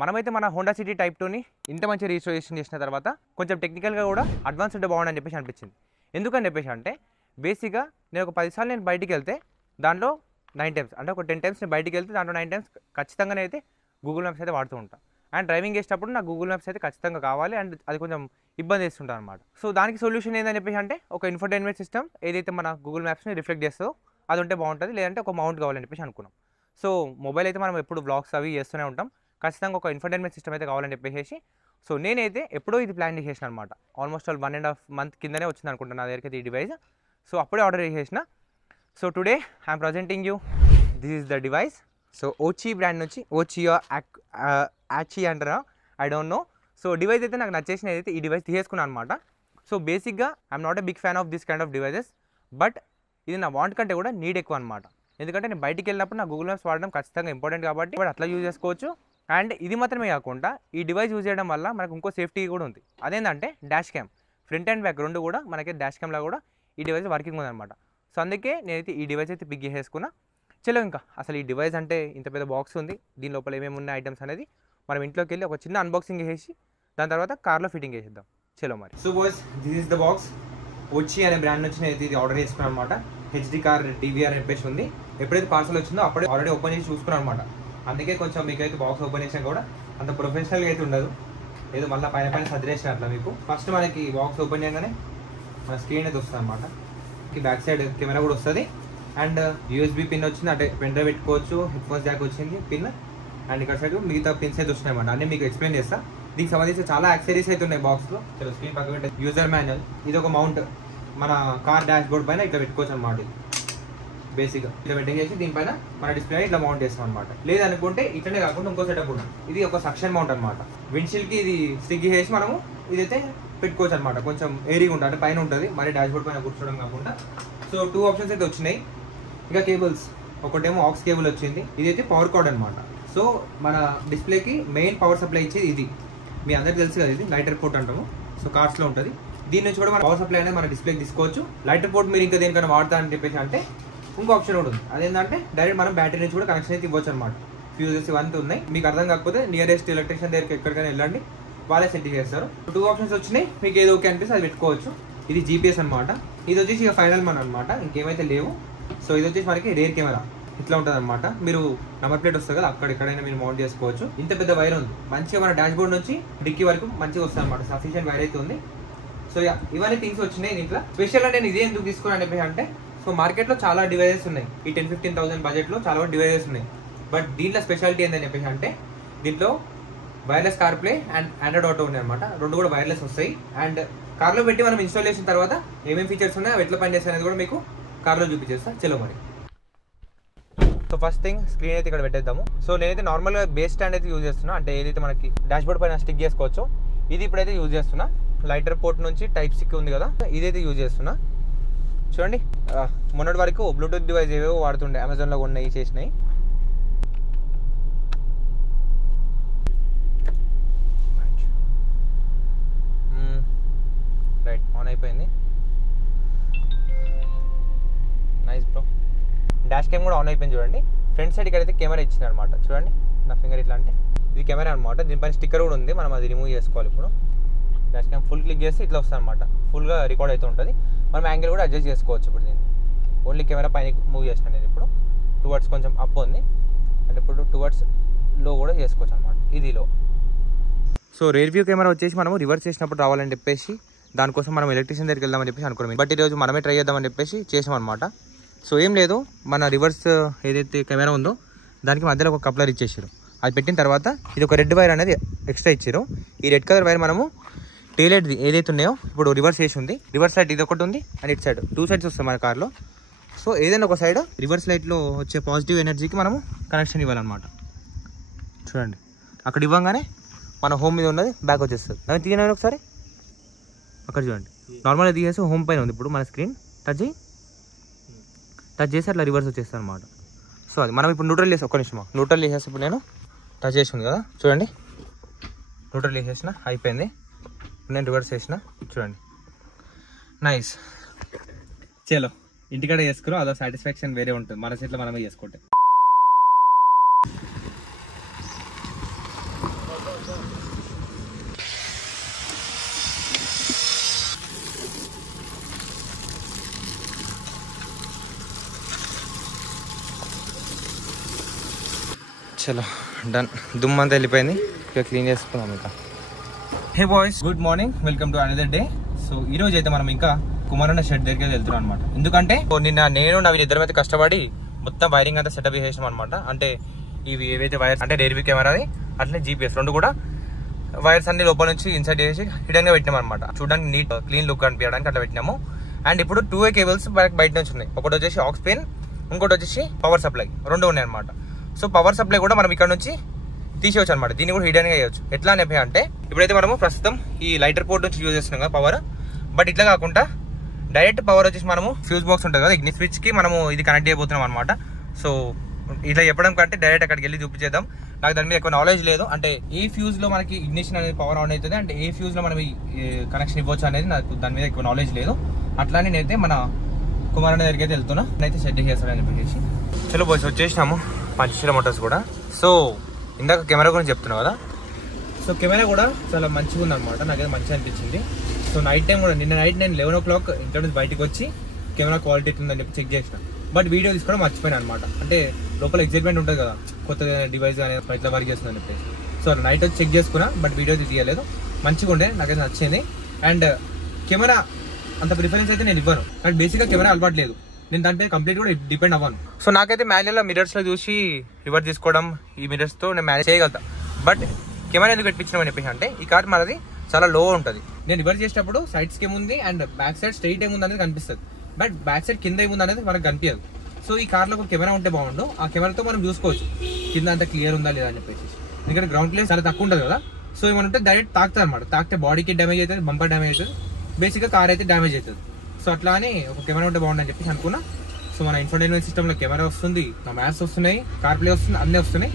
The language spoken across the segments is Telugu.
మనమైతే మన హోండా సిటీ టైప్ 2ని ఇంత మంచి రిజిస్ట్రేషన్ చేసిన తర్వాత కొంచెం టెక్నికల్గా కూడా అడ్వాన్స్ ఉంటే బాగుండని చెప్పేసి అనిపించింది. ఎందుకని చెప్పేసి అంటే బేసిక్గా నేను ఒక 10 సార్లు నేను బయటికి వెళ్తే దాంట్లో 9 టైమ్స్ అంటే ఒక 10 టైమ్స్ నేను బయటికి వెళ్తే దాంట్లో 9 టైమ్స్ ఖచ్చితంగా అయితే గూగుల్ మ్యాప్స్ అయితే వాడుతూ ఉంటాను. అండ్ డ్రైవింగ్ చేసేటప్పుడు నాకు గూగుల్ మ్యాప్స్ అయితే ఖచ్చితంగా కావాలి అండ్ అది కొంచెం ఇబ్బంది చేస్తుంటాను అనమాట. సో దానికి సొల్యూషన్ ఏందని చెప్పేసి అంటే ఒక ఇన్ఫోటైన్మెంట్ సిస్టమ్ ఏదైతే మన గూగుల్ మ్యాప్స్ని రిఫ్లెక్ట్ చేస్తుందో అది ఉంటే బాగుంటుంది, లేదంటే ఒక మౌంట్ కావాలని చెప్పేసి అనుకున్నాం. సో మొబైల్ అయితే మనం ఎప్పుడు బ్లాగ్స్ అవి చేస్తూనే ఉంటాం, ఖచ్చితంగా ఒక ఇన్ఫోటైన్మెంట్ సిస్టమ్ అయితే కావాలని చెప్పేసి సో నేనైతే ఎప్పుడో ఇది ప్లాన్ చేసేసిన అనమాట. ఆల్మోస్ట్ 1.5 మంత్ కిందనే వచ్చింది అనుకుంటాను నా దగ్గరికి ఈ డివైస్. సో అప్పుడే ఆర్డర్ చేసేసిన. So today I'm presenting you this is the device. So ఓచీ బ్రాండ్ నుంచి, ఓచియో యాచీ అంటారా I don't know. So device అయితే నాకు నచ్చేసిన అయితే ఈ డివైస్ తీసుకున్నాను అనమాట. సో బేసిక్గా I'm not a big fan of this kind of devices, but ఇది నా వాంట్ కంటే కూడా నీడ్ ఎక్కువ అనమాట. ఎందుకంటే నేను బయటికి వెళ్ళినప్పుడు నా గూగుల్ మ్యాప్స్ వాడడం ఖచ్చితంగా ఇంపార్టెంట్ కాబట్టి అట్లా యూజ్ చేసుకోవచ్చు. అండ్ ఇది మాత్రమే కాకుండా ఈ డివైస్ యూజ్ చేయడం వల్ల మనకు ఇంకో సేఫ్టీ కూడా ఉంది. అదేంటంటే dash cam, front and back రెండు కూడా మనకి డాష్ క్యామ్లా కూడా ఈ డివైస్ వర్కింగ్ ఉందన్నమాట. సో అందుకే నేనైతే ఈ డివైస్ అయితే పిక్ చేసేసుకున్నా. చలో ఇంకా అసలు ఈ డివైస్ అంటే ఇంత పెద్ద బాక్స్ ఉంది, దీని లోపల ఏమేమి ఉన్నాయి ఐటమ్స్ అనేది మనం ఇంట్లోకి వెళ్ళి ఒక చిన్న అన్బాక్సింగ్ చేసి దాని తర్వాత కార్లో ఫిట్టింగ్ చేసేద్దాం. చలో మరి. So boys, this is the box. ఓచీ అనే బ్రాండ్ నుంచి నేను ఇది ఆర్డర్ చేసుకున్నాను అనమాట. హెచ్డి కార్ డివిఆర్ చెప్పేసి ఉంది. ఎప్పుడైతే పార్సల్ వచ్చిందో అప్పుడే ఆల్రెడీ ఓపెన్ చేసి చూసుకున్నాను అనమాట. అందుకే కొంచెం మీకైతే బాక్స్ ఓపెన్ చేసినా కూడా అంత ప్రొఫెషనల్గా అయితే ఉండదు, ఏదో మళ్ళీ పైన సదిరేసిన అట్లా మీకు. ఫస్ట్ మనకి బాక్స్ ఓపెన్ చేయగానే మన స్క్రీన్ అయితే వస్తుంది అనమాట. బ్యాక్ సైడ్ కెమెరా కూడా వస్తుంది అండ్ యూఎస్బీ పిన్ వచ్చింది, అంటే పెన్ డ్రైవ్ పెట్టుకోవచ్చు, హెడ్ ఫోన్స్ జాక్ వచ్చింది పిన్, అండ్ ఇక్కడ సైడ్ మిగతా పిన్స్ అయితే వస్తున్నాయి అనమాట. అన్నీ మీకు ఎక్స్ప్లెయిన్ చేస్తా. దీనికి సంబంధించి చాలా యాక్సెసరీస్ అయితే ఉన్నాయి బాక్స్లో. చలో స్క్రీన్ పక్కన పెట్టే యూజర్ మాన్యువల్, ఇది ఒక మౌంట్ మన కార్ డాష్ బోర్డ్ పైన ఇట్లా పెట్టుకోవచ్చు అనమాట. బేసిక్గా ఇట్లా పెట్టేసి దీనిపైన మన డిస్ప్లే ఇట్లా మౌంట్ చేస్తాం అనమాట. లేదనుకుంటే ఇట్లనే కాకుండా ఇంకో సెటప్ కూడా, ఇది ఒక సక్షన్ మౌంట్ అనమాట. విండ్షీల్డ్కి ఇది స్టిక్ చేసి మనము ఇదైతే పెట్టుకోవచ్చు అనమాట. కొంచెం ఏరీగా ఉంటుంది, అంటే పైన ఉంటుంది, మరి డాష్ బోర్డ్ పైన కూర్చోవడం కాకుండా. సో 2 ఆప్షన్స్ అయితే వచ్చినాయి. ఇంకా కేబుల్స్, ఒకటేమో ఆక్స్ కేబుల్ వచ్చింది, ఇదైతే పవర్ కార్డ్ అనమాట. సో మన డిస్ప్లేకి మెయిన్ పవర్ సప్లై ఇచ్చేది ఇది. మీ అందరికి తెలుసు కదా, ఇది లైటర్ పోర్ట్ అంటాము. సో కార్స్లో ఉంటుంది. దీని నుంచి కూడా మన పవర్ సప్లై అనేది మన డిస్ప్లేకి తీసుకోవచ్చు. లైటర్ పోర్ట్ మీరు ఇంకా దేనికైనా వాడతా అని చెప్పేసి అంటే ఇంకో ఆప్షన్ కూడా ఉంది. అదేంటంటే డైరెక్ట్ మనం బ్యాటరీ నుంచి కూడా కనెక్షన్ అయితే ఇవ్వచ్చు అనమాట. ఫ్యూజెస్ ఇవంతా ఉన్నాయి. మీకు అర్థం కాకపోతే నియరెస్ట్ ఎలక్ట్రీషియన్ దగ్గరికి ఎక్కడికైనా వెళ్ళండి, వాళ్ళే సెట్ చేస్తారు. 2 ఆప్షన్స్ వచ్చినాయి, మీకు ఏదో ఓకే అనిపిస్తే అది పెట్టుకోవచ్చు. ఇది జీపీఎస్ అనమాట. ఇది వచ్చేసి ఇక ఫైనల్ మన అనమాట, ఇంకేమైతే లేవు. సో ఇది వచ్చేసి మనకి రేర్ కెమెరా ఇట్లా ఉంటుంది అనమాట. మీరు నెంబర్ ప్లేట్ వస్తుంది కదా, అక్కడెక్కడైనా మీరు మౌంట్ చేసుకోవచ్చు. ఇంత పెద్ద వైర్ ఉంది, మంచిగా మన డాష్ బోర్డ్ నుంచి డిక్కీ వరకు మంచిగా వస్తుంది అనమాట. సఫిషియెంట్ వైర్ అయితే ఉంది. సో ఇవన్నీ థింగ్స్ వచ్చినాయి దీంట్లో. స్పెషల్గా నేను ఇదే ఎందుకు తీసుకున్నాను చెప్పి అంటే, సో మార్కెట్లో చాలా డివైజెస్ ఉన్నాయి. ఈ 10-15,000 బడ్జెట్లో చాలా డివైజెస్ ఉన్నాయి. బట్ దీంట్లో స్పెషాలిటీ ఏంటని చెప్పేసి అంటే, దీంట్లో wireless car play and Android auto ఉన్నాయి అనమాట. రెండు కూడా వైర్లెస్ వస్తాయి. అండ్ కార్లో పెట్టి మనం ఇన్స్టాల్ చేసిన తర్వాత ఏమేమి ఫీచర్స్ ఉన్నాయి, అవి ఎట్లా పనిచేస్తాయి అనేది కూడా మీకు కార్లో చూపించేస్తా. చలో మరి. సో ఫస్ట్ థింగ్ స్క్రీన్ అయితే ఇక్కడ పెట్టేద్దాము. సో నేనైతే నార్మల్గా బేస్ స్టాండ్ అయితే యూజ్ చేస్తున్నా, అంటే ఏదైతే మనకి డాష్ బోర్డ్ పైన స్టిక్ చేసుకోవచ్చో ఇది ఇప్పుడైతే యూజ్ చేస్తున్నా. లైటర్ పోర్ట్ నుంచి టైప్ సి ఉంది కదా, ఇదైతే యూజ్ చేస్తున్నా. చూడండి, మొన్నటి వరకు బ్లూటూత్ డివైస్ ఏవేవో వాడుతుండే, అమెజాన్లో ఉన్నాయి చేసినాయి. రైట్, ఆన్ అయిపోయింది. Nice bro. డాష్ క్యామ్ కూడా ఆన్ అయిపోయింది చూడండి. ఫ్రంట్ సైడ్ ఇక్కడైతే కెమెరా ఇచ్చింది అనమాట. చూడండి నా ఫింగర్ ఇట్లా అంటే ఇది కెమెరా అనమాట. దీనిపైన స్టిక్కర్ కూడా ఉంది, మనం అది రిమూవ్ చేసుకోవాలి. ఇప్పుడు డాష్ క్యామ్ ఫుల్ క్లిక్ చేస్తే ఇట్లా వస్తుంది అనమాట. ఫుల్గా రికార్డ్ అయితే ఉంటుంది. మనం యాంగిల్ కూడా అడ్జస్ట్ చేసుకోవచ్చు. ఇప్పుడు దీన్ని ఓన్లీ కెమెరా పైన మూవ్ చేసిన నేను ఇప్పుడు టువర్డ్స్ కొంచెం అప్ ఉంది, అంటే ఇప్పుడు టువర్డ్స్ లో కూడా చేసుకోవచ్చు అనమాట. ఇది లో. సో రేర్ వ్యూ కెమెరా వచ్చేసి మనము రివర్స్ చేసినప్పుడు రావాలని చెప్పేసి దానికోసం మనం ఎలక్ట్రీషియన్ దగ్గరికి వెళ్దామని చెప్పేసి అనుకున్నాం. బట్ ఈరోజు మనమే ట్రై చేద్దామని చెప్పేసి చేసాం అనమాట. సో ఏం లేదు, మన రివర్స్ ఏదైతే కెమెరా ఉందో దానికి మధ్యలో ఒక కప్లర్ ఇచ్చేసారు. అది పెట్టిన తర్వాత ఇది ఒక రెడ్ వైర్ అనేది ఎక్స్ట్రా ఇచ్చారు. ఈ రెడ్ కలర్ వైర్ మనము టెయిల్ లైట్ ఏదైతే ఉన్నాయో ఇప్పుడు రివర్స్ చేసి ఉంది. రివర్స్ లైట్ ఇది ఒకటి ఉంది అండ్ ఇటు సైడ్ 2 సైడ్స్ వస్తాయి మన కార్లో. సో ఏదైనా ఒక సైడ్ రివర్స్ లైట్లో వచ్చే పాజిటివ్ ఎనర్జీకి మనము కనెక్షన్ ఇవ్వాలన్నమాట. చూడండి, అక్కడ ఇవ్వగానే మన హోమ్ మీద ఉన్నది బ్యాక్ వచ్చేస్తుంది. దాన్ని తీయనని ఒకసారి అక్కడ చూడండి, నార్మల్గా తీసేసి హోమ్ పైన ఉంది. ఇప్పుడు మన స్క్రీన్ టచ్ చేసి అట్లా రివర్స్ వచ్చేస్తుంది అనమాట. సో అది మనం ఇప్పుడు న్యూట్రల్ చేసి ఒక్క నిమిషం న్యూట్రల్ చేసేసి ఇప్పుడు నేను టచ్ చేసి ఉంది కదా, చూడండి న్యూట్రల్ చేసేసిన అయిపోయింది. నేను రివర్స్ చేసిన చూడండి. నైస్. చలో ఇంటికాడ చేసుకున్నాం, అదో సాటిస్ఫాక్షన్ వేరే ఉంటుంది మన సీట్లో మనమే చేసుకుంటే. చలో డన్, దుమ్ము అంతా వెళ్ళిపోయింది, ఇక క్లీన్ చేసుకుందాం ఇంకా. Hey boys, good morning, welcome to another day. So ఈ రోజు అయితే మనం ఇంకా కుమారన్న షెడ్ దగ్గరికి వెళ్తున్నాం అనమాట. ఎందుకంటే నిన్న నేను నవీన్ ఇద్దరం అయితే కష్టపడి మొత్తం వైరింగ్ అంతా సెటప్ చేసాం అనమాట. అంటే ఇవి ఏవైతే వైర్స్ అంటే రేర్వీ కెమెరాది అట్లనే జీపీఎస్ రెండు కూడా వైర్స్ అన్ని లోపల నుంచి ఇన్సర్ట్ చేసి హిడెన్ గా పెట్టినాం అనమాట. చూడడానికి నీట్ క్లీన్ లుక్ అనిపించడానికి అట్లా పెట్టినాము. అండ్ ఇప్పుడు 2 కేబుల్స్ బయట నుంచి ఉన్నాయి. ఒకటి వచ్చేసి ఆక్స్ పిన్, ఇంకోటి వచ్చేసి పవర్ సప్లై, రెండు ఉన్నాయి అనమాట. సో పవర్ సప్లై కూడా మనం ఇక్కడ నుంచి తీసేవచ్చు అనమాట. దీన్ని కూడా హిడెన్ గా చేయొచ్చు. ఎట్లా అని అంటే ఇప్పుడైతే మనము ప్రస్తుతం ఈ లైటర్ పోర్ట్ నుంచి యూజ్ చేస్తున్నాం కదా పవర్. బట్ ఇట్లా కాకుండా డైరెక్ట్ పవర్ వచ్చేసి మనము ఫ్యూజ్ బాక్స్ ఉంటుంది కదా, ఇగ్నిస్ స్విచ్ కి మనము ఇది కనెక్ట్ చేయబోతున్నాం అనమాట. సో ఇట్లా చెప్పడం కంటే డైరెక్ట్ అక్కడికి వెళ్ళి చూపించేద్దాం. నాకు దాని మీద ఎక్కువ నాలెడ్జ్ లేదు. అంటే ఏ ఫ్యూజ్ లో మనకి ఇగ్నిషన్ అనేది పవర్ ఆన్ అవుతుంది, అంటే ఏ ఫ్యూజ్ లో మనం కనెక్షన్ ఇవ్వచ్చు అనేది నాకు దాని మీద ఎక్కువ నాలెడ్జ్ లేదు. అట్లానే నేనైతే మన కుమారన్న దగ్గరికి అయితే వెళ్తున్నా. నేనైతే సెట్టింగ్ చేస్తానని చెప్పేసి చలో బాయ్స్ వచ్చేసినాము పంచశీల మోటార్స్ కూడా. సో ఇందాక కెమెరా గురించి చెప్తున్నావు కదా, సో కెమెరా కూడా చాలా మంచిగా ఉంది అనమాట, నాకైతే మంచిగా అనిపించింది. సో నైట్ టైం కూడా నిన్న నైట్ నేను 11 o'clock ఇంట్లో నుంచి బయటకు వచ్చి కెమెరా క్వాలిటీ ఎట్లుందని చెప్పి చెక్ చేసిన. బట్ వీడియో తీసుకోవడం మర్చిపోయాను అనమాట. అంటే లోపల ఎగ్జైట్మెంట్ ఉంటుంది కదా, కొత్త డివైస్ అనేది ఎట్లా వర్క్ చేస్తుందని చెప్పేసి. సో నైట్ వచ్చి చెక్ చేసుకున్నా, బట్ వీడియో తీయలేదు. మంచిగా ఉండే, నాకైతే నచ్చింది. అండ్ కెమెరా అంత ప్రిఫరెన్స్ అయితే నేను ఇవ్వను, కానీ బేసిక్గా కెమెరా అలవాటు లేదు, నేను దానిపై కంప్లీట్ కూడా డిపెండ్ అవ్వను. సో నాకైతే మాన్యువల్ మిరర్స్ లో చూసి రివర్స్ తీసుకోవడం, ఈ మిరర్స్ తో నేను మేనేజ్ చేయగలుగుతా. బట్ కెమెరా ఎందుకు పెట్టించామని చెప్పేసి అంటే ఈ కార్ మనది చాలా లో ఉంటుంది. నేను రివర్స్ చేసేటప్పుడు సైడ్స్ ఏముంది అండ్ బ్యాక్ సైడ్ స్ట్రైట్ ఏముంది అనేది కనిపిస్తుంది, బట్ బ్యాక్ సైడ్ కింద ఏముంది అనేది మనకు కనిపించదు. సో ఈ కార్లో ఒక కెమెరా ఉంటే బాగుండు. ఆ కెమెరాతో మనం చూసుకోవచ్చు కింద అంతా క్లియర్ ఉందా లేదా అని చెప్పేసి. ఎందుకంటే గ్రౌండ్ క్లియర్ చాలా తక్కువ ఉంటుంది కదా. సో ఏమంటే డైరెక్ట్ తాకుతుంది అనమాట. తాకితే బాడీకి డ్యామేజ్ అవుతుంది, బంపర్ డ్యామేజ్ అవుతుంది, బేసిక్గా కార్ అయితే డ్యామేజ్ అవుతుంది. సో అట్లా అని ఒక కెమెరా ఉంటే బాగుందని చెప్పేసి అనుకున్నా. సో మన ఇన్ఫోటైన్మెంట్ సిస్టంలో కెమెరా వస్తుంది, నా మ్యాప్స్ వస్తున్నాయి, కార్ ప్లే వస్తుంది, అన్నీ వస్తున్నాయి.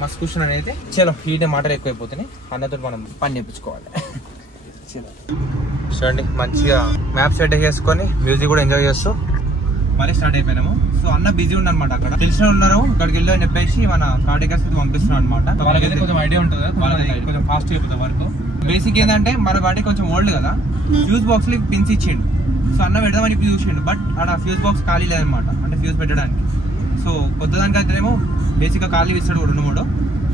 మస్తు కూర్చున్నాను అయితే. చలో హీట్ మాటలు ఎక్కువైపోతున్నాయి, అన్నతో మనం పని చేయించుకోవాలి. చూడండి మంచిగా మ్యాప్ సెట్ చేసుకొని మ్యూజిక్ కూడా ఎంజాయ్ చేస్తూ మళ్ళీ స్టార్ట్ అయిపోయినాము. సో అన్న బిజీ ఉండనమాట, అక్కడ తెలిసిన ఉన్నారు, అక్కడికి వెళ్ళి అని చెప్పేసి మన కార్డికర్స్ పంపిస్తున్నాం అనమాట. వాళ్ళకైతే కొంచెం ఐడియా ఉంటుంది, కొంచెం ఫాస్ట్ అయిపోతుంది వర్క్. బేసిక్ ఏంటంటే మన వాటికి కొంచెం ఓల్డ్ కదా, ఫ్యూజ్ బాక్స్ లో పిన్స్ ఇచ్చిండు. సో అన్న పెడదామని చెప్పి చూసిండు, బట్ ఆడ ఫ్యూజ్ బాక్స్ ఖాళీ లేదనమాట, అంటే ఫ్యూజ్ పెట్టడానికి. సో కొత్త దానికి అయితేనేమో బేసిక్గా ఖాళీ ఇస్తాడు 2-3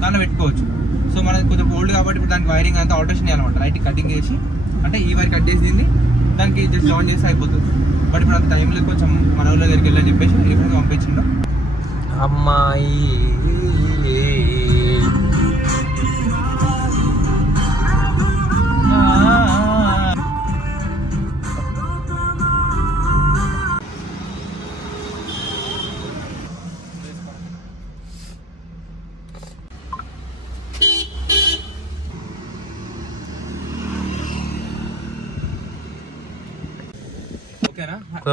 దాన్ని పెట్టుకోవచ్చు. సో మనకి కొంచెం ఓల్డ్ కాబట్టి ఇప్పుడు దానికి వైరింగ్ అంతా ఆల్టరేషన్ చేయాలన్నమాట. లైట్ కటింగ్ చేసి, అంటే ఈ వైర్ కట్ చేసింది దానికి జస్ట్ జాయిన్ చేసి అయిపోతుంది. బట్ ఇప్పుడు అంత టైంలో కొంచెం మన ఊళ్ళో దగ్గరికి వెళ్ళని చెప్పేసి ఎప్పుడు పంపించిండు. అమ్మాయి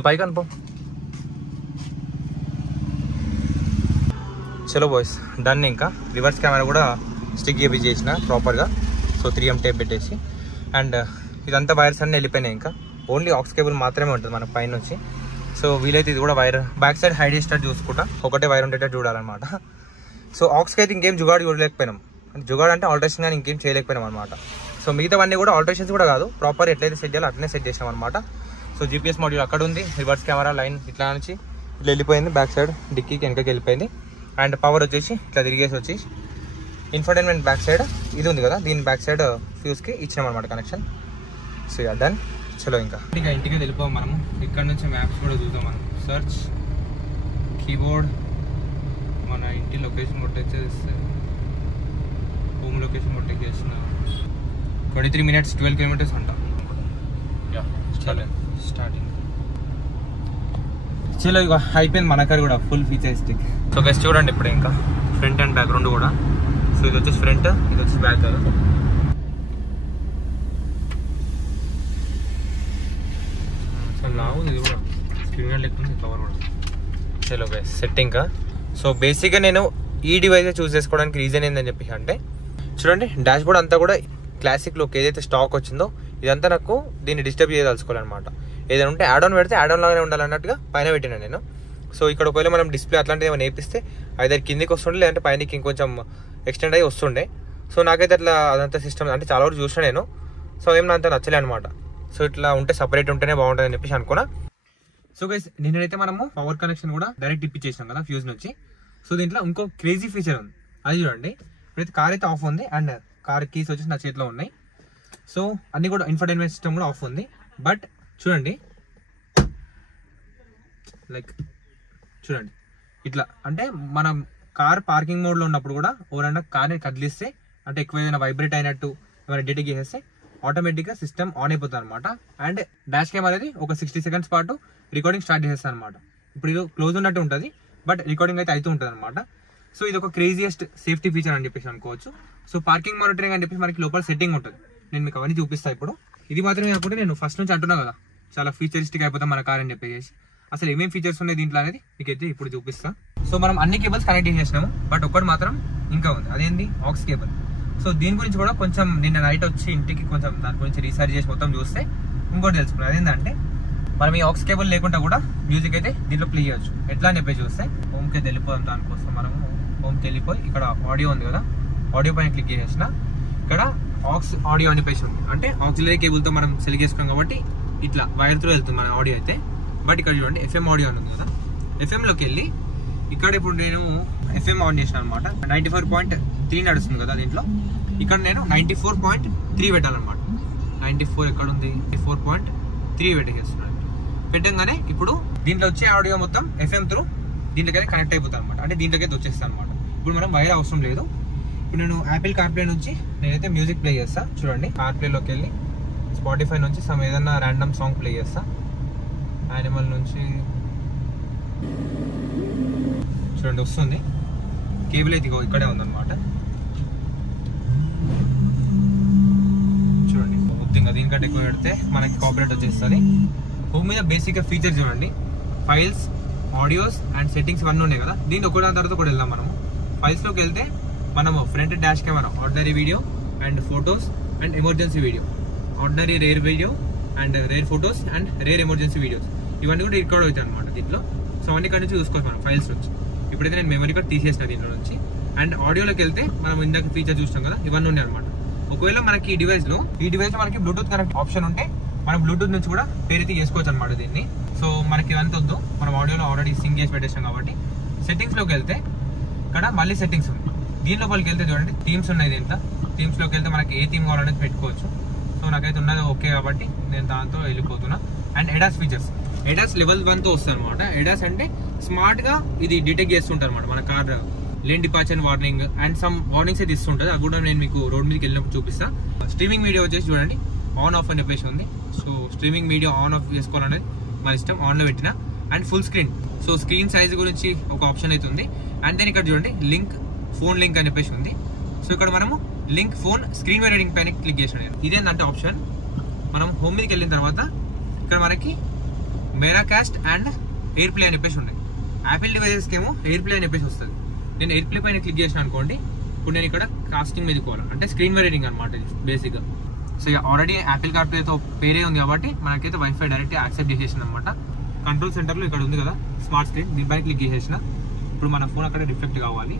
పైకి అనుకో. చలో బాయ్స్ దాన్ని ఇంకా రివర్స్ కెమెరా కూడా స్టిక్ చేసిన ప్రాపర్గా. సో 3M టేప్ పెట్టేసి, అండ్ ఇదంతా వైర్స్ అన్నీ వెళ్ళిపోయినాయి. ఇంకా ఓన్లీ ఆక్స్ కేబుల్ మాత్రమే ఉంటుంది మనకు పైన నుంచి. సో వీలైతే ఇది కూడా వైర్ బ్యాక్ సైడ్ హైడ్ చేసేటట్టు చూసుకుంటా, ఒకటే వైర్ ఉండేటట్టు చూడాలన్నమాట. సో ఆక్స్కి అయితే ఇంకేం జుగాడు చూడలేకపోయినాం, జుగాడు అంటే ఆల్టరేషన్ కానీ ఇంకేం చేయలేకపోయినాం అనమాట. సో మిగతావన్నీ కూడా ఆల్టరేషన్స్ కూడా కాదు, ప్రాపర్ ఎట్లయితే సెట్ చేయాలో అట్లనే సెట్ చేసాం అనమాట. సో జీపీఎస్ మాడ్యూల్ అక్కడ ఉంది, రివర్స్ కెమెరా లైన్ ఇట్లా నుంచి ఇట్లా వెళ్ళిపోయింది, బ్యాక్ సైడ్ డిక్కీకి వెనకకి వెళ్ళిపోయింది. అండ్ పవర్ వచ్చేసి ఇట్లా తిరిగేసి వచ్చి ఇన్ఫోటైన్మెంట్ బ్యాక్ సైడ్ ఇది ఉంది కదా, దీని బ్యాక్ సైడ్ ఫ్యూజ్కి ఇచ్చినాం అనమాట కనెక్షన్. So done. చలో ఇంకా ఇంటికి వెళ్ళిపోవాలి మనము. ఇక్కడ నుంచి మ్యాప్స్ కూడా చూద్దాం మనం. సర్చ్ కీబోర్డ్ మన ఇంటి లొకేషన్ కొట్టేస్తే హోమ్ లొకేషన్ కొట్టేసిన 23 minutes 12 kilometers అంట. స్టార్టింగ్ చలో ఇక అయిపోయింది మన కార్ కూడా ఫుల్ ఫీచరిస్టిక్. సో గైస్ చూడండి ఇప్పుడు ఇంకా ఫ్రంట్ అండ్ బ్యాక్ రెండు కూడా. సో ఇది వచ్చేసి ఫ్రంట్, ఇది వచ్చేసి బ్యాక్ కదా. చాలా లావు ఇది కూడా, స్క్రీన్ గార్డ్ లెక్క కవర్ కూడా. చలో గైస్ సెట్టింగ్. సో బేసిక్గా నేను ఈ డివైస్ చూస్ చేసుకోవడానికి రీజన్ ఏందని చెప్పి అంటే చూడండి డాష్ బోర్డ్ అంతా కూడా క్లాసిక్ లుక్ ఏదైతే స్టాక్ వచ్చిందో ఇదంతా నాకు దీన్ని డిస్టర్బ్ చేయదలుచుకోవాలన్నమాట. ఏదైనా ఉంటే యాడ్ ఆన్ పెడితే యాడ్ ఆన్ లాగానే ఉండాలన్నట్టుగా పైన పెట్టినా నేను. సో ఇక్కడ ఒకవేళ మనం డిస్ప్లే అట్లాంటిది ఏమైనా నేర్పిస్తే ఐదర్ కిందికి వస్తుండే, లేదంటే పైనకి ఇంకొంచెం ఎక్స్టెండ్ అయ్యి వస్తుండే. సో నాకైతే అట్లా అదంతా సిస్టమ్ అంటే చాలా వరకు చూసిన నేను. సో ఏం అంత నచ్చలే అనమాట. సో ఇట్లా ఉంటే సపరేట్ ఉంటేనే బాగుంటుంది అని చెప్పేసి అనుకున్నా. సో గైస్ నిన్నైతే మనము పవర్ కనెక్షన్ కూడా డైరెక్ట్ ఇప్పించేసాం కదా ఫ్యూజ్ నుంచి. సో దీంట్లో ఇంకో క్రేజీ ఫీచర్ ఉంది, అది చూడండి. ఇప్పుడైతే కార్ అయితే ఆఫ్ ఉంది అండ్ కార్ కీస్ వచ్చేసి నా చేతిలో ఉన్నాయి. సో అన్ని కూడా ఇన్ఫర్టైన్మెంట్ సిస్టమ్ కూడా ఆఫ్ ఉంది. బట్ చూడండి లైక్ చూడండి ఇట్లా అంటే మనం కార్ పార్కింగ్ మోడ్లో ఉన్నప్పుడు కూడా ఎవరైనా కార్ని కదిలిస్తే అంటే ఎక్కువ ఏదైనా వైబ్రేట్ అయినట్టు ఏమైనా డిటెక్ట్ చేసేస్తే ఆటోమేటిక్గా సిస్టమ్ ఆన్ అయిపోతుంది అనమాట. అండ్ డాష్ క్యామ్ అనేది ఒక 60 seconds పాటు రికార్డింగ్ స్టార్ట్ చేసేస్తాను అనమాట. ఇప్పుడు ఇది క్లోజ్ ఉన్నట్టు ఉంటుంది బట్ రికార్డింగ్ అయితే అవుతూ ఉంటుంది అనమాట. సో ఇది ఒక క్రేజియస్ట్ సేఫ్టీ ఫీచర్ అని చెప్పేసి అనుకోవచ్చు. సో పార్కింగ్ మానిటరింగ్ అని చెప్పేసి మనకి లోపల సెట్టింగ్ ఉంటుంది, నేను మీకు అవన్నీ చూపిస్తాను ఇప్పుడు. ఇది మాత్రమే కాకుండా నేను ఫస్ట్ నుంచి అంటున్నా కదా చాలా ఫీచరిస్టిక్ అయిపోతాం మన కార్ అని చెప్పేసి. అసలు ఏమేమి ఫీచర్స్ ఉన్నాయి దీంట్లో అనేది మీకైతే ఇప్పుడు చూపిస్తాను. సో మనం అన్ని కేబుల్స్ కనెక్ట్ చేసేసినాము, బట్ ఒక్కటి మాత్రం ఇంకా ఉంది, అదేంటి ఆక్స్ కేబుల్. సో దీని గురించి కూడా కొంచెం నిన్న నైట్ వచ్చి ఇంటికి కొంచెం దాని గురించి రీసెర్చ్ చేసి మొత్తం చూస్తే ఇంకోటి తెలుసుకున్నాను. అదేంటంటే మనం ఈ ఆక్స్ కేబుల్ లేకుండా కూడా మ్యూజిక్ అయితే దీంట్లో ప్లే చేయొచ్చు. ఎట్లా అని చెప్పి చూస్తే హోమ్కి అయితే వెళ్ళిపోదాం. దానికోసం మనము హోమ్కి వెళ్ళిపోయి ఇక్కడ ఆడియో ఉంది కదా, ఆడియో పైన క్లిక్ చేసేసిన ఇక్కడ ఆక్స్ ఆడియో అని చెప్పేసి ఉంది. అంటే ఆక్సిలరీ కేబుల్తో మనం సెలెక్ట్ చేసుకున్నాం కాబట్టి ఇట్లా వైర్తో వెళ్తుంది మన ఆడియో అయితే. బట్ ఇక్కడ చూడండి ఎఫ్ఎం ఆడియో అని ఉంది కదా, ఎఫ్ఎంలోకి వెళ్ళి ఇక్కడ ఇప్పుడు నేను ఎఫ్ఎం ఆన్ చేసాను అనమాట. 94.3 నడుస్తుంది కదా దీంట్లో. ఇక్కడ నేను 94.3 పెట్టాలన్నమాట. 94 ఎక్కడ ఉంది, 94.3 పెట్టేస్తున్నాను. పెట్టంగానే ఇప్పుడు దీంట్లో వచ్చే ఆడియో మొత్తం ఎఫ్ఎం త్రూ దీంట్లోకి కనెక్ట్ అయిపోతాను అనమాట. అంటే దీంట్లోకి వచ్చేస్తాను అనమాట. ఇప్పుడు మనం వైర్ అవసరం లేదు. ఇప్పుడు నేను యాపిల్ కార్ప్లే నుంచి నేనైతే మ్యూజిక్ ప్లే చేస్తాను. చూడండి కార్ప్లేలోకి వెళ్ళి స్పాటిఫై నుంచి సమ్ ఏదన్నా ర్యాండమ్ సాంగ్ ప్లే చేస్తా. యానిమల్ నుంచి చూడండి వస్తుంది. కేబుల్ అయితే ఇక్కడే ఉందన్నమాట. చూడండి ముఖ్యంగా దీనికంటే ఎక్కువ పెడితే మనకి కాపీరైట్ వచ్చేస్తుంది. హోమ్ మీద బేసిక్గా ఫీచర్ చూడండి, ఫైల్స్, ఆడియోస్ అండ్ సెట్టింగ్స్ ఇవన్నీ ఉన్నాయి కదా. దీన్ని ఒకటి తర్వాత కూడా వెళ్దాం మనము. ఫైల్స్లోకి వెళ్తే మనము front dash camera, ordinary video and photos and emergency video, ordinary rare video and rare photos and rare emergency videos ఇవన్నీ కూడా రికార్డ్ అవుతాయి అనమాట దీంట్లో. సో అవన్నీ ఇక్కడ నుంచి చూసుకోవచ్చు మనం ఫైల్స్ నుంచి. ఇప్పుడైతే నేను మెమరీ కార్డ్ తీసేసిన దీంట్లో నుంచి. అండ్ ఆడియోలోకి వెళ్తే మనం ఇందాక ఫీచర్ చూస్తాం కదా, ఇవన్నీ ఉన్నాయి అనమాట. ఒకవేళ మనకి ఈ డివైస్లో మనకి బ్లూటూత్ కనెక్ట్ ఆప్షన్ ఉంటే మనం బ్లూటూత్ నుంచి కూడా పేరైతే చేసుకోవచ్చు అనమాట దీన్ని. సో మనకి ఇదంతా వద్దు, మనం ఆడియోలో ఆల్రెడీ సింగ్ చేసి పెట్టేసాం కాబట్టి. సెట్టింగ్స్లోకి వెళ్తే ఇక్కడ మళ్ళీ సెట్టింగ్స్ ఉంది. దీని లోపలికి వెళ్తే చూడండి థీమ్స్ ఉన్నాయి. దీంట్లో థీమ్స్లోకి వెళ్తే మనకి ఏ థీమ్ కావాలనేది పెట్టుకోవచ్చు. సో నాకైతే ఉన్నది ఓకే కాబట్టి నేను దాంతో వెళ్ళిపోతున్నా. And ADAS features, ADAS level 1తో వస్తుంది అనమాట. ఎడాస్ అంటే స్మార్ట్గా ఇది డిటెక్ట్ చేస్తుంటారు అనమాట మన car lane departure warning and some warnings అయితే ఇస్తుంటుంది. అది కూడా నేను మీకు రోడ్ మీదకి వెళ్ళినప్పుడు చూపిస్తాను. స్ట్రీమింగ్ వీడియో వచ్చేసి చూడండి ఆన్ ఆఫ్ అని చెప్పేసి ఉంది. So streaming video on off చేసుకోవాలనేది మన ఇష్టం, ఆన్లో పెట్టిన. And full screen, so screen size గురించి ఒక ఆప్షన్ అయితే ఉంది. అండ్ దెన్ ఇక్కడ చూడండి లింక్, ఫోన్ లింక్ అని చెప్పేసి ఉంది. సో ఇక్కడ మనము లింక్ ఫోన్ స్క్రీన్ రీడింగ్ పైన క్లిక్ చేసాను నేను. ఇదేంటంటే ఆప్షన్ మనం హోమ్ మీదకి వెళ్ళిన తర్వాత ఇక్కడ మనకి మెరాకాస్ట్ అండ్ ఎయిర్ ప్లే అని చెప్పేసి ఉన్నాయి. యాపిల్ డివైజెస్కి ఏమో ఎయిర్ ప్లే అని చెప్పేసి వస్తుంది. నేను ఎయిర్ ప్లే పైన క్లిక్ చేసిన అనుకోండి, ఇప్పుడు నేను ఇక్కడ కాస్టింగ్ మీదకోవాలి అంటే స్క్రీన్ రీడింగ్ అనమాట ఇది బేసిక్గా. సో ఆల్రెడీ యాపిల్ కార్ప్లేతో పేరే ఉంది కాబట్టి మనకైతే వైఫై డైరెక్ట్ యాక్సెప్ట్ చేసేసింది అనమాట. కంట్రోల్ సెంటర్లో ఇక్కడ ఉంది కదా స్మార్ట్ స్క్రీన్, దీనిపైన క్లిక్ చేసేసిన. ఇప్పుడు మన ఫోన్ అక్కడ రిఫ్లెక్ట్ కావాలి.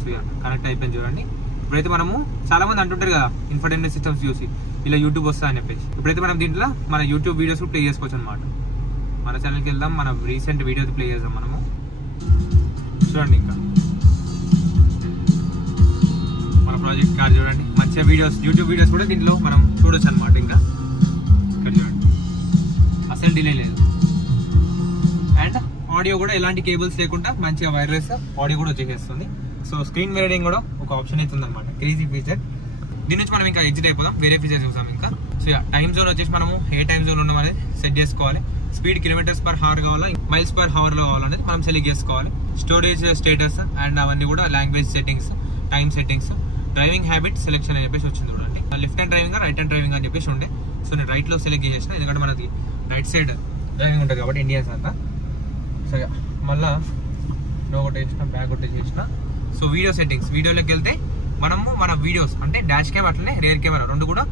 సో కనెక్ట్ అయిపోయింది చూడండి. ఇప్పుడైతే మనము చాలా మంది అంటుంటారు కదా ఇన్ఫర్టైన్మెంట్ సిస్టమ్స్ చూసి ఇలా యూట్యూబ్ వస్తా అని చెప్పేసి. ఇప్పుడైతే మనం దీంట్లో మన యూట్యూబ్ వీడియోస్ ప్లే చేసుకోవచ్చు అనమాట. మన ఛానల్కి వెళ్దాం, మన రీసెంట్ వీడియోస్ ప్లే చేద్దాం మనము. చూడండి ఇంకా మన ప్రాజెక్ట్ కార్ చూడండి, మంచిగా వీడియోస్, యూట్యూబ్ వీడియోస్ కూడా దీంట్లో మనం చూడొచ్చు అనమాట. ఇంకా ఇక్కడ చూడండి అసలు డిలే లేదు. అండ్ ఆడియో కూడా ఎలాంటి కేబుల్స్ లేకుండా మంచిగా వైర్లెస్ ఆడియో కూడా వచ్చేసేస్తుంది. సో స్క్రీన్ రీడింగ్ కూడా ఒక ఆప్షన్ అయితే ఉందన్నమాట, క్రేజీ ఫీచర్. దీని నుంచి మనం ఇంకా ఎగ్జిట్ అయిపోదాం, వేరే ఫీచర్స్ చూసాం ఇంకా. సో టైమ్ జోన్ వచ్చేసి మనము ఏ టైమ్ జోన్ ఉన్నాం అనేది సెట్ చేసుకోవాలి. స్పీడ్ km/h కావాలా, మైల్స్/h లో కావాలనేది మనం సెలెక్ట్ చేసుకోవాలి. స్టోరేజ్ స్టేటస్ అండ్ అవన్నీ కూడా language settings, time settings, driving habit selection అని చెప్పేసి వచ్చింది చూడండి. Left hand driving, right hand driving అని చెప్పేసి ఉండే. సో నేను రైట్లో సెలెక్ట్ చేసిన, ఎందుకంటే మనకి రైట్ సైడ్ డ్రైవింగ్ ఉంటుంది కాబట్టి ఇండియన్స్ అంతా. సో మళ్ళీ నో కొట్టేసిన, బ్యాక్ కొట్టేసిన. సో వీడియో సెట్టింగ్స్, వీడియోలోకి వెళ్తే మనము మన వీడియోస్ అంటే డాష్ క్యామ్ అట్లనే రేర్ కెమెరా రెండు కూడా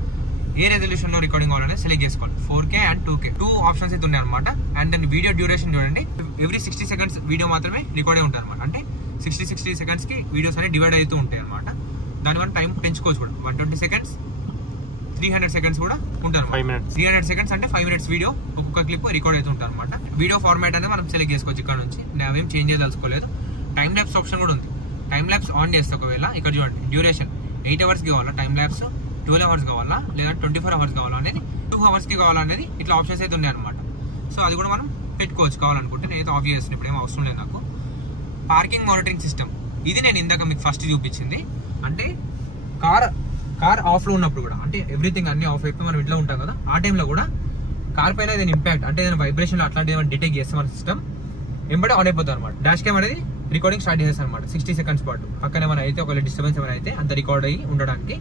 ఏ రెజల్యూషన్లో రికార్డింగ్ కావాలనేది సెలెక్ట్ చేసుకోవాలి. 4K అండ్ 2K, 2 ఆప్షన్స్ అయితే ఉన్నాయి అనమాట. అండ్ దెన్ వీడియో డ్యూరేషన్ చూడండి, ఎవ్రీ 60 seconds వీడియో మాత్రమే రికార్డే ఉంటుంది అనమాట. అంటే 60 సెకండ్స్కి వీడియోస్ అనేవి డివైడ్ అవుతూ ఉంటాయి అనమాట. దానివల్ల టైం పెంచుకోవచ్చు కూడా. 120 సెకండ్స్ 300 సెకండ్స్ కూడా ఉంటారు. 300 సెకండ్స్ అంటే 5 minutes వీడియో ఒక్కొక్క క్లిప్ రికార్డ్ అవుతూ ఉంటారు అనమాట. వీడియో ఫార్మాట్ అనేది మనం సెలెక్ట్ చేసుకోవచ్చు ఇక్కడ నుంచి. నేను అవేం చేంజ్ చేయదలుచుకోలేదు. టైం ల్యాబ్స్ ఆప్షన్ కూడా ఉంది. టైం ల్యాబ్స్ ఆన్ చేస్తే ఒకవేళ ఇక్కడ చూడండి డ్యూరేషన్ 8 hours కావాలా, టైం ల్యాబ్స్ 12 hours కావాలా, లేదా 24 hours కావాలా అనేది, 2 hours కావాలనేది ఇట్లా ఆప్షన్స్ అయితే ఉన్నాయి అనమాట. సో అది కూడా మనం పెట్టుకోవచ్చు కావాలనుకుంటే. నేనైతే ఆఫ్ చేస్తాను, ఇప్పుడు ఏం అవసరం లేదు నాకు. పార్కింగ్ మానిటరింగ్ సిస్టమ్, ఇది నేను ఇందాక మీకు ఫస్ట్ చూపించింది. అంటే కార్ ఆఫ్లో ఉన్నప్పుడు కూడా, అంటే ఎవ్రీథింగ్ అన్ని ఆఫ్ అయిపోయి మనం ఇంట్లో ఉంటాం కదా, ఆ టైంలో కూడా కార్ పైన ఏదైనా ఇంపాక్ట్ అంటే ఏదైనా వైబ్రేషన్ అట్లాంటివి ఏమైనా డిటెక్ట్ చేస్తే మన సిస్టమ్ వెంబడే ఆన్ అయిపోతుంది అనమాట. డాష్ క్యామ్ అనేది రికార్డింగ్ స్టార్ట్ చేస్తాను అనమాట 60 seconds పాటు. పక్కన ఏమైనా అయితే ఒకవేళ డిస్టర్బెన్స్ ఏమైనా అయితే అంత రికార్డ్ అయ్యి ఉండడానికి.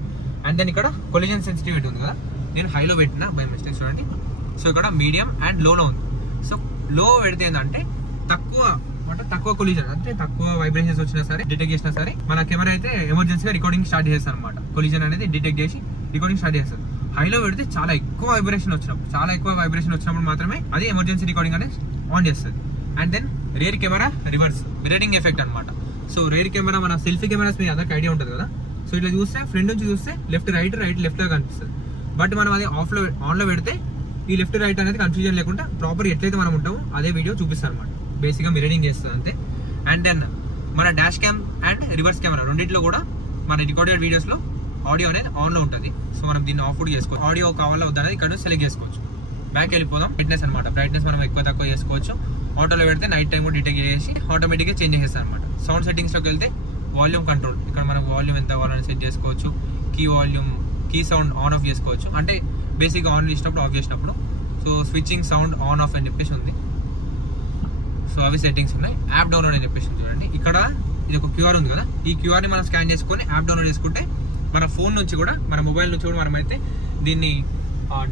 అండ్ దెన్ ఇక్కడ కొలిజన్ సెన్సిటివిటీ ఉంది కదా, నేను హైలో పెట్టిన బై మిస్టేక్ చూడండి. సో ఇక్కడ మీడియం అండ్ లోలో ఉంది. సో లో పెడితే ఏంటంటే తక్కువ కొలిజన్, అంటే తక్కువ వైబ్రేషన్స్ వచ్చినా సరే డిటెక్ట్ చేసినా సరే మన కెమెరా అయితే ఎమర్జెన్సీగా రికార్డింగ్ స్టార్ట్ చేస్తాను అనమాట. కొలిజన్ అనేది డిటెక్ట్ చేసి రికార్డింగ్ స్టార్ట్ చేస్తారు. హైలో పెడితే చాలా ఎక్కువ వైబ్రేషన్ వచ్చినప్పుడు మాత్రమే అది ఎమర్జెన్సీ రికార్డింగ్ అనేది ఆన్ చేస్తుంది. And then rear camera reverse mirroring effect అనమాట. సో రేర్ కెమెరా మన సెల్ఫీ కెమెరాస్ మీద అందరికి ఐడియా ఉంటుంది కదా. సో ఇట్లా చూస్తే ఫ్రంట్ నుంచి చూస్తే లెఫ్ట్ రైట్ లెఫ్ట్ గా కనిపిస్తుంది. బట్ మనం అది ఆన్లో పెడితే ఈ లెఫ్ట్ రైట్ అనేది కన్ఫ్యూజన్ లేకుండా ప్రాపర్ ఎట్లయితే మనం ఉంటామో అదే వీడియో చూపిస్తారు అనమాట. బేసిక్గా మిర్రరింగ్ చేస్తుంది అంతే. అండ్ దెన్ మన dash cam and reverse camera రెండింటిలో కూడా మన రికార్డెడ్ వీడియోస్లో ఆడియో అనేది ఆన్లో ఉంటుంది. సో మనం దీన్ని ఆఫ్ కూడా చేసుకోవచ్చు. ఆడియో కావాలా వద్దా అనేది ఇక్కడ సెలెక్ట్ చేసుకోవచ్చు. బ్యాక్ వెళ్ళిపోదాం. బ్రైట్నెస్ అనమాట, బ్రైట్నెస్ మనం ఎక్కువ తక్కువ చేసుకోవచ్చు. ఆటోలో పెడితే నైట్ టైం కూడా డిటెక్ట్ చేసి ఆటోమేటిక్గా చేంజ్ చేసేస్తాను అనమాట. సౌండ్ సెట్టింగ్స్లోకి వెళ్తే వాల్యూమ్ కంట్రోల్, ఇక్కడ మనం వాల్యూమ్ ఎంత కావాలని సెట్ చేసుకోవచ్చు. కీ సౌండ్ ఆన్ ఆఫ్ చేసుకోవచ్చు, అంటే బేసిక్గా ఆన్ చేసినప్పుడు ఆఫ్ చేసినప్పుడు. So switching sound on off అని చెప్పేసి ఉంది. సో అవి సెట్టింగ్స్ ఉన్నాయి. యాప్ డౌన్లోడ్ అని చెప్పేసి చూడండి. ఇక్కడ ఇది ఒక క్యూఆర్ ఉంది కదా, ఈ క్యూఆర్ని మనం స్కాన్ చేసుకొని యాప్ డౌన్లోడ్ చేసుకుంటే మన ఫోన్ నుంచి కూడా మన మొబైల్ నుంచి కూడా మనమైతే దీన్ని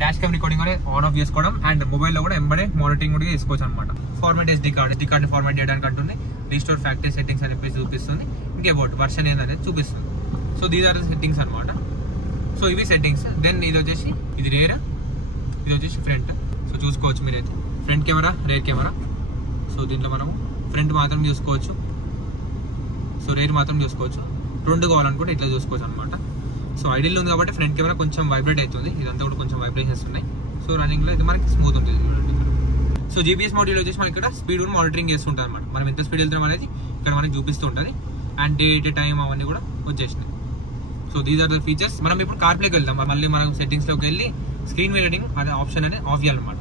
డాష్ క్యామ్ రికార్డింగ్ అనేది ఆన్ ఆఫ్ చేసుకోవడం అండ్ మొబైల్లో కూడా ఎంబడే మానిటరింగ్ కూడా చేసుకోవచ్చు అనమాట. ఫార్మాట్ SD కార్డ్ని ఫార్మాట్ చేయడానికి అంటుంది. రీస్టోర్ ఫ్యాక్టరీ సెట్టింగ్స్ అని చెప్పేసి చూపిస్తుంది. ఇంకా అబౌట్ వర్షన్ ఏదనేది చూపిస్తుంది. So these are the settings అనమాట. సో ఇవి సెట్టింగ్స్. దెన్ ఇది వచ్చేసి ఇది రేర్, ఇది వచ్చేసి ఫ్రంట్. సో చూసుకోవచ్చు మీరైతే front camera, rear camera. So దీంట్లో మనం ఫ్రంట్ మాత్రం చూసుకోవచ్చు, సో రేర్ మాత్రం చూసుకోవచ్చు. రెండు కావాలనుకుంటే ఇట్లా చూసుకోవచ్చు అనమాట. సో ఐడియల్ ఉంది కాబట్టి ఫ్రంట్ కెమెరా కొంచెం వైబ్రేట్ అవుతుంది, ఇదంతా కూడా కొంచెం వైబ్రేషన్స్ ఉన్నాయి. సో రన్నింగ్లో ఇది మనకి స్మూత్ ఉంటుంది. సో GPS మాడ్యూల్ వచ్చేసి మనకి ఇక్కడ స్పీడ్ కూడా మానిటరింగ్ చేస్తుంటుంది అనమాట. మనం ఎంత స్పీడ్ వెళ్తున్నాం అనేది ఇక్కడ మనకి చూపిస్తూ ఉంటుంది. అండ్ డేట్ టైం అవన్నీ కూడా వచ్చేసినాయి. So these are the features. మనం ఇప్పుడు కార్ప్లేకి వెళ్తాం. మళ్ళీ మనం సెట్టింగ్స్లోకి వెళ్ళి స్క్రీన్ మిర్రరింగ్ అనే ఆప్షన్ అనేది ఆఫ్ చేయాలన్నమాట.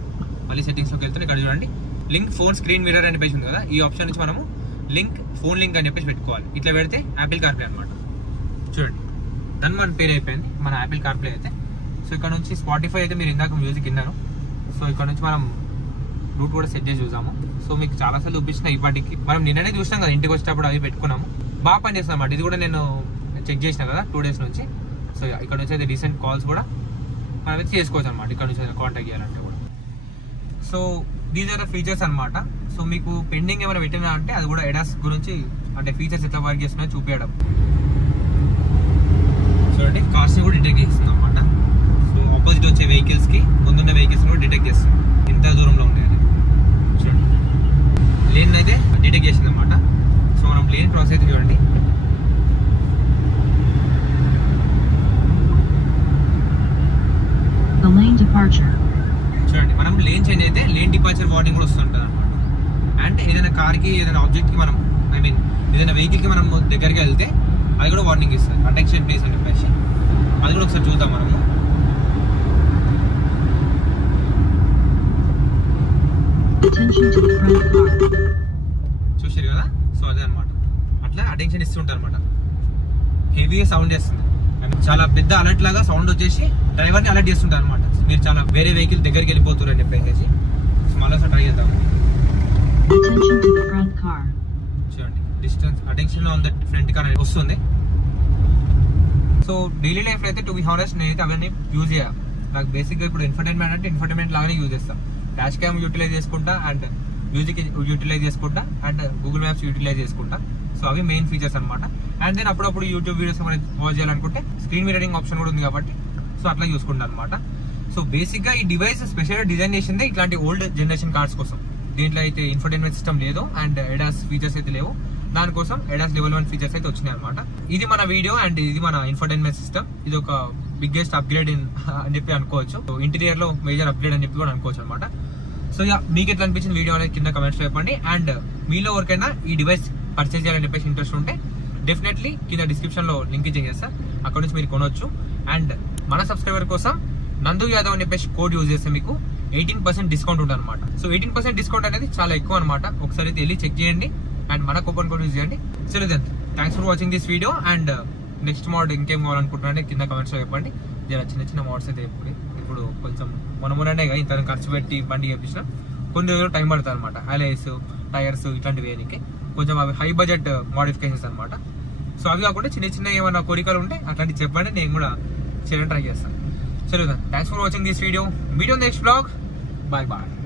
మళ్ళీ సెట్టింగ్స్లోకి వెళ్తే ఇక్కడ చూడండి లింక్ ఫోన్ స్క్రీన్ మిర్రర్ అని చెప్పేసి ఉంది కదా, ఈ ఆప్షన్ నుంచి మనము ఫోన్ లింక్ అని చెప్పేసి పెట్టుకోవాలి. ఇట్లా పెడితే యాపిల్ కార్ప్లే అనమాట. చూడండి దాని మన పేరు అయిపోయింది మన యాపిల్ కార్ప్లే అయితే. సో ఇక్కడ నుంచి స్పాటిఫై అయితే మీరు ఇందాక మ్యూజిక్ విన్నారు. సో ఇక్కడ నుంచి మనం రూట్ కూడా సెట్ చేసి చూసాము. సో మీకు చాలాసార్లు చూపించిన ఇప్పటికి మనం నిన్ననే చూసినాం కదా, ఇంటికి వచ్చేటప్పుడు అవి పెట్టుకున్నాము. బాగా పనిచేస్తుంది అన్నమాట. ఇది కూడా నేను చెక్ చేసిన కదా 2 days నుంచి. సో ఇక్కడ నుంచి అయితే రీసెంట్ కాల్స్ కూడా మనం అయితే చేసుకోవచ్చు అనమాట, ఇక్కడ నుంచి కాంటాక్ట్ చేయాలంటే కూడా. So these are the features అనమాట. సో మీకు పెండింగ్ ఏమైనా పెట్టినా అంటే అది కూడా ఎడాస్ గురించి, అంటే ఫీచర్స్ ఎట్లా వర్క్ చేస్తున్నాయో చూపించడం. చూడండి కార్స్ని కూడా డిటెక్ట్ చేస్తుంది అనమాట. సో ఆపోజిట్ వచ్చే వెహికల్స్కి ముందున్న వెహికల్స్ని కూడా డిటెక్ట్ చేస్తుంది ఎంత దూరంలో ఉండేది. చూడండి లేన్ అయితే డిటెక్ట్ చేసింది అనమాట. సో మనం లేన్ క్రాస్ అయితే చూడండి చూడండి మనం లేన్ చేంజ్ అయితే లేన్ డిపార్చర్ వార్నింగ్ కూడా వస్తుంటుంది అనమాట. అండ్ ఏదైనా కార్కి ఏదైనా ఆబ్జెక్ట్కి మనం ఏదైనా వెహికల్కి మనం దగ్గరికి వెళ్తే అది కూడా వార్నింగ్ ఇస్తుంది, అటెన్షన్ ప్లీజ్ అని చెప్పేసి. అది కూడా ఒకసారి చూద్దాం మనము. చూసారు కదా. సో అదే అనమాట, అట్లా అటెన్షన్ ఇస్తుంటారు అనమాట. హెవీగా సౌండ్ చేస్తుంది, చాలా పెద్ద అలర్ట్ లాగా సౌండ్ వచ్చేసి డ్రైవర్ని అలర్ట్ చేస్తుంటారు అనమాట. మీరు చాలా వేరే వెహికల్ దగ్గరికి వెళ్ళిపోతారు అని చెప్పేసి. సో మళ్ళీ ట్రై చేద్దాం. చూడండి distance attention on that front car వస్తుంది. సో డైలీ లైఫ్ అయితే టు బి హానెస్ట్ నేనైతే అవన్నీ యూజ్ చేయాలి. నాకు బేసిక్గా ఇప్పుడు ఇన్ఫర్టైన్మెంట్ అంటే ఇన్ఫర్టైన్మెంట్ లాగానే యూజ్ చేస్తాను. డాష్ క్యామ్ యూటిలైజ్ చేసుకుంటా అండ్ మ్యూజిక్ యూటిలైజ్ చేసుకుంటా అండ్ గూగుల్ మ్యాప్స్ యూటిలైజ్ చేసుకుంటా. సో అవి మెయిన్ ఫీచర్స్ అనమాట. అండ్ దెన్ అప్పుడప్పుడు యూట్యూబ్ వీడియోస్ మనం వాచ్ చేయాలనుకుంటే స్క్రీన్ మిర్రరింగ్ ఆప్షన్ కూడా ఉంది కాబట్టి సో అట్లా చూసుకుంటాను అనమాట. సో బేసిక్గా ఈ డివైస్ స్పెషల్గా డిజైన్ చేసిందే ఇట్లాంటి ఓల్డ్ జనరేషన్ కార్స్ కోసం. దీంట్లో అయితే ఇన్ఫర్టైన్మెంట్ సిస్టమ్ లేదు అండ్ ఎడాస్ ఫీచర్స్ అయితే లేవు. దానికోసం ADAS Level 1 ఫీచర్స్ అయితే వచ్చినాయి అనమాట. ఇది మన వీడియో అండ్ ఇది మన ఇన్ఫోటైన్మెంట్ సిస్టమ్. ఇది ఒక బిగ్గెస్ట్ అప్గ్రేడ్ అని చెప్పి అనుకోవచ్చు. ఇంటీరియర్ లో మేజర్ అప్గ్రేడ్ అని చెప్పి కూడా అనుకోవచ్చు అనమాట. సో మీకు ఎట్లా అనిపించిన వీడియో అనేది కింద కమెంట్స్ చెప్పండి. అండ్ మీలో ఎవరికైనా ఈ డివైస్ పర్చేజ్ చేయాలని చెప్పేసి ఇంట్రెస్ట్ ఉంటే డెఫినెట్లీ కింద డిస్క్రిప్షన్ లో లింక్ చేసేస్తా, అక్కడ నుంచి మీరు కొనవచ్చు. అండ్ మన సబ్స్క్రైబర్ కోసం నందు యాదవ్ అని చెప్పేసి కోడ్ యూజ్ చేస్తే మీకు 18% డిస్కౌంట్ ఉంటుంది అనమాట. సో 18% డిస్కౌంట్ అనేది చాలా ఎక్కువ అనమాట. ఒకసారి అయితే వెళ్ళి చెక్ చేయండి అండ్ మన కూపన్ కోడ్ యూజ్ చేయండి. So then thanks for watching this video. And next mode ఇంకేం కావాలనుకుంటున్నారంటే కింద కమెంట్స్ లో చెప్పండి. జర చిన్న మోడ్స్ అయితే ఇప్పుడు కొంచెం మొన్ననే ఇంత ఖర్చు పెట్టి బండి చేపించిన కొన్ని రోజులు టైం పడుతుంది అనమాట. అలైస్, టైర్స్ ఇట్లాంటివి వేయడానికి కొంచెం అవి హై బడ్జెట్ మోడిఫికేషన్స్ అనమాట. సో అవి కాకుండా చిన్న ఏమైనా కోరికలు ఉంటే అట్లాంటివి చెప్పండి, నేను కూడా చేయడానికి ట్రై చేస్తాను. So thanks for watching this video. Meet on next vlog. Bye bye.